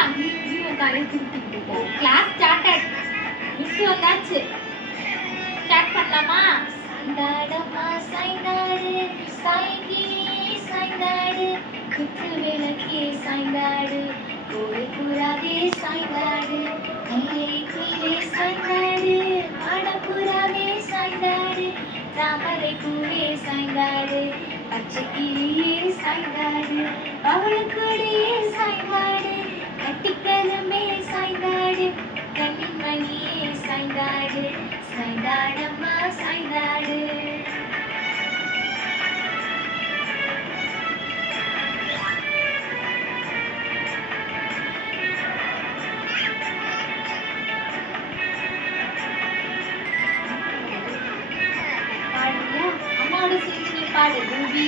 அங்கேயும் இங்கேயும் தலையை திருப்பிக்கிட்டு இருக்காரு. Class started. மிஸ் வந்தாச்சு. ஸ்டார்ட் பண்ணலாமா? சாய்ந்தாடம்மா சாய்ந்தாடு, சாய்கிளியே சாய்ந்தாடு, குத்து விளக்கே சாய்ந்தாடு, கோழி புறாவே சாய்ந்தாடு, நீலே குயிலே சாய்ந்தாடு, மாடப்புறாவே சாய்ந்தாடு, தாமரை பூவே சாய்ந்தாடு, பச்சை கிளியே சாய்ந்தாடு, அவளுக்குடியே சாய்ந்தாடு, கட்டிக்கலமே சாய்ந்தாடு, கன்னிமணியே சாய்ந்தாடு, சாய்ந்தாடம்மா சாய்ந்தாடு. பாடுறியா? அம்மாவோட சேர்ந்து நீ பாடு. பூபி